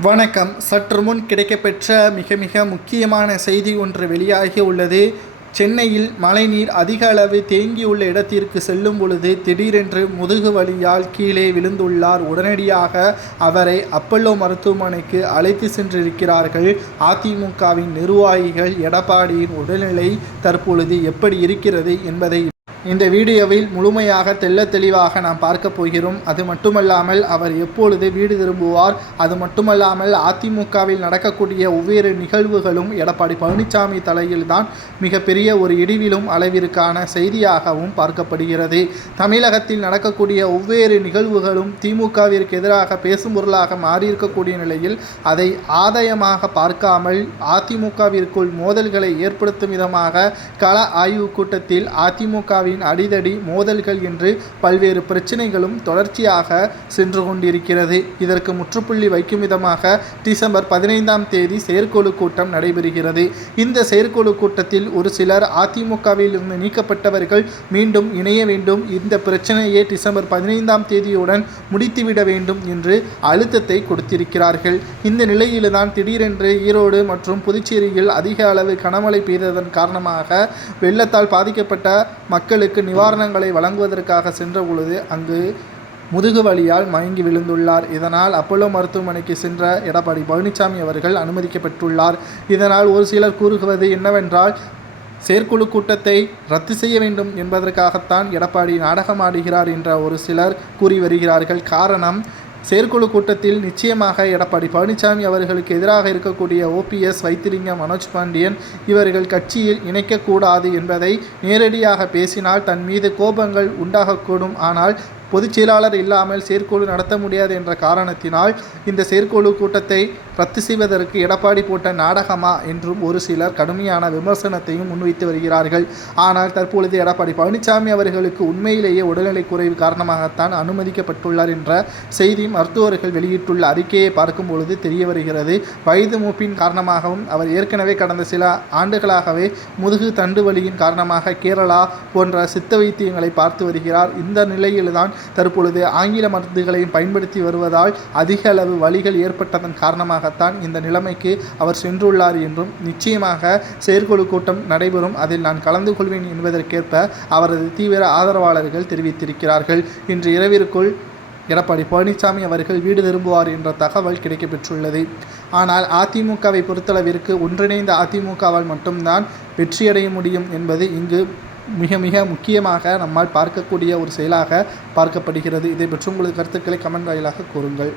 வணக்கம். சற்று முன் கிடைக்கப்பெற்ற மிக முக்கியமான செய்தி ஒன்று வெளியாகி உள்ளது. சென்னையில் மழைநீர் அதிக அளவு தேங்கியுள்ள இடத்திற்கு செல்லும் பொழுது திடீரென்று முதுகு வலியால் கீழே விழுந்துள்ளார். உடனடியாக அவரை அப்பல்லோ மருத்துவமனைக்கு அழைத்து சென்றிருக்கிறார்கள். அதிமுகவின் நிர்வாகிகள். எடப்பாடியின் உடல்நிலை தற்பொழுது எப்படி இருக்கிறது என்பதை இந்த வீடியோவில் முழுமையாக தெளிவாக நாம் பார்க்க போகிறோம். அது மட்டுமல்லாமல் அவர் எப்பொழுது வீடு திரும்புவார், அது மட்டுமல்லாமல் அதிமுகவில் நடக்கக்கூடிய ஒவ்வொரு நிகழ்வுகளும் எடப்பாடி பழனிசாமி தலையில்தான் மிகப்பெரிய ஒரு இடிவிலும் அளவிற்கான செய்தியாகவும் பார்க்கப்படுகிறது. தமிழகத்தில் நடக்கக்கூடிய ஒவ்வொரு நிகழ்வுகளும் திமுகவிற்கு எதிராக பேசும் பொருளாக மாறியிருக்கக்கூடிய நிலையில் அதை ஆதாயமாக பார்க்காமல் அதிமுகவிற்குள் மோதல்களை ஏற்படுத்தும் விதமாக கள ஆய்வு கூட்டத்தில் அதிமுகவின் அடிதடி மோதல்கள் என்று பல்வேறு பிரச்சனைகளும் தொடர்ச்சியாக சென்று கொண்டிருக்கிறது. இதற்கு முற்றுப்புள்ளி வைக்கும் விதமாக டிசம்பர் 15ஆம் தேதி செயற்குழு கூட்டம் நடைபெறுகிறது. இந்த செயற்குழு கூட்டத்தில் ஒரு சிலர் அதிமுகவில் இருந்து நீக்கப்பட்டவர்கள் மீண்டும் இணைய வேண்டும், இந்த பிரச்சனையை டிசம்பர் 15ஆம் தேதியுடன் முடித்துவிட வேண்டும் என்று அழுத்தத்தை கொடுத்திருக்கிறார்கள். இந்த நிலையில்தான் திடீரென்று ஈரோடு மற்றும் புதுச்சேரியில் அதிக அளவு கனமழை பெய்ததன் காரணமாக வெள்ளத்தால் பாதிக்கப்பட்ட மக்களுக்கு நிவாரணங்களை வழங்குவதற்காக சென்ற பொழுது அங்கு முதுகு வலியால் மயங்கி விழுந்துள்ளார். இதனால் அப்பல்லோ மருத்துவமனைக்கு சென்ற எடப்பாடி பழனிசாமி அவர்கள் அனுமதிக்கப்பட்டுள்ளார். இதனால் ஒரு சிலர் கூறுவது என்னவென்றால், செயற்குழு கூட்டத்தை ரத்து செய்ய வேண்டும் என்பதற்காகத்தான் எடப்பாடி நாடகமாடுகிறார் என்ற ஒரு சிலர் கூறி வருகிறார்கள். காரணம், செயற்குழு கூட்டத்தில் நிச்சயமாக எடப்பாடி பழனிசாமி அவர்களுக்கு எதிராக இருக்கக்கூடிய ஓபிஎஸ், வைத்திலிங்கம், மனோஜ் பாண்டியன் இவர்கள் கட்சியில் இணைக்கக்கூடாது என்பதை நேரடியாக பேசினால் தன் மீது கோபங்கள் உண்டாகக்கூடும். ஆனால் பொதுச் செயலாளர் இல்லாமல் செயற்குழு நடத்த முடியாது என்ற காரணத்தினால் இந்த செயற்குழு கூட்டத்தை ரத்து செய்வதற்கு எடப்பாடி போட்ட நாடகமா என்றும் ஒரு சிலர் கடுமையான விமர்சனத்தையும் முன்வைத்து வருகிறார்கள். ஆனால் தற்பொழுது எடப்பாடி பழனிசாமி அவர்களுக்கு உண்மையிலேயே உடல்நிலை குறைவு காரணமாகத்தான் அனுமதிக்கப்பட்டுள்ளார் என்ற செய்தி மருத்துவர்கள் வெளியிட்டுள்ள அறிக்கையை பார்க்கும் பொழுது தெரிய வருகிறது. வயது மூப்பின் காரணமாகவும் அவர் ஏற்கனவே கடந்த சில ஆண்டுகளாகவே முதுகு தண்டு வலியின் காரணமாக கேரளா போன்ற சித்த வைத்தியங்களை பார்த்து வருகிறார். இந்த நிலையில்தான் தற்பொழுது ஆங்கில மருந்துகளையும் பயன்படுத்தி வருவதால் அதிக அளவு வலிகள் ஏற்பட்டதன் காரணமாகத்தான் இந்த நிலைமைக்கு அவர் சென்றுள்ளார் என்றும், நிச்சயமாக செயற்குழு கூட்டம் நடைபெறும், அதில் நான் கலந்து கொள்வேன் என்பதற்கேற்ப அவரது தீவிர ஆதரவாளர்கள் தெரிவித்திருக்கிறார்கள். இன்று இரவிற்குள் எடப்பாடி பழனிசாமி அவர்கள் வீடு திரும்புவார் என்ற தகவல் கிடைக்கப்பெற்றுள்ளது. ஆனால் அதிமுகவை பொறுத்தளவிற்கு ஒன்றிணைந்த அதிமுகவால் மட்டும்தான் வெற்றியடைய முடியும் என்பது இங்கு மிக முக்கியமாக நம்மால் பார்க்கக்கூடிய ஒரு செயலாக பார்க்கப்படுகிறது. இதை பற்றி உங்களது கருத்துக்களை கமெண்ட் வாயிலாக கூறுங்கள்.